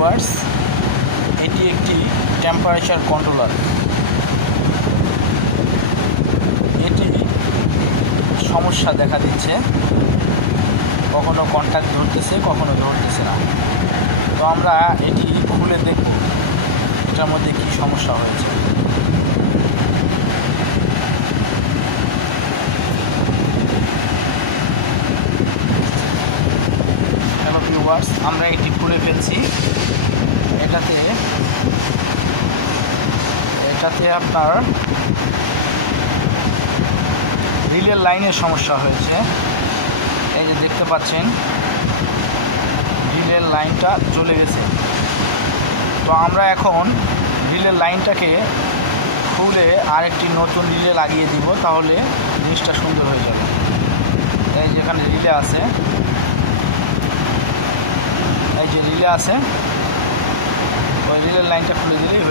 Viewers, এটি একটি temperature controller. এটি সমস্যা দেখা দিচ্ছে, কখনো কন্ট্যাক্ট ধরতেছে, কখনো ধরতেছে না। তো আমরা এটি খুলে দেখব এটার মধ্যে কী সমস্যা হয়েছে। হ্যালো ভিউয়ার্স, আমরা এটি খুলে ফেলছি। এটাতে আপনার রিলের লাইনের সমস্যা হয়েছে। এই যে দেখতে পাচ্ছেন রিলের লাইনটা চলে গেছে। তো আমরা এখন রিলের লাইনটাকে খুলে আরেকটি নতুন রিলে লাগিয়ে দিব, তাহলে জিনিসটা সুন্দর হয়ে যাবে। এই যেখানে রিলে আছে, এই যে রিলে আছে, ওই রিলের লাইনটা খুলে দিলেই